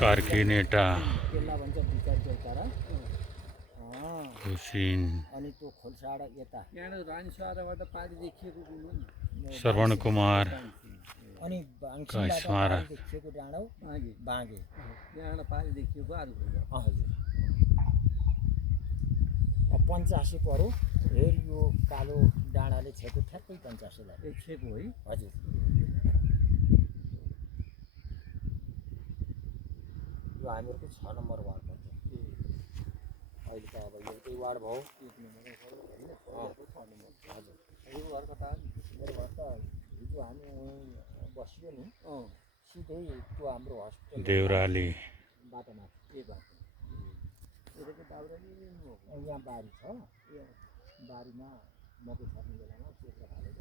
कार्कीनेटा त्यसलाई भन्छ विचार चौतारा हुसिन अनि त्यो खोल्साड यता यहाँ रानीसाराबाट पारी देखिएको कुन हो नि श्रवण कुमार अनि बाङसीबाट पारी देखिएको डाँडो बाँगे बाँगे त्यहाँबाट पारी देखिएको आरुपुर हजुर पञ्चासे पऱ्यो फेरि यो कालो डाँडाले छेको ठ्याक्कै 85 लाई एक छेको है हजुर यो हामीहरूको 6 नम्बर वार्ड पर्छ अहिले त अब एउटै वार्ड भयो 1 नम्बर होइन 6 नम्बर हजुर यो घर कता मेरो घर त हिजो हामी बसियो नि सिधै त्यो हाम्रो हस्पिटल देउराली बाटोमा के बाटो यहाँ बारी छ बारीमा मकै छर्ने बेलामा चेप्रो हालेर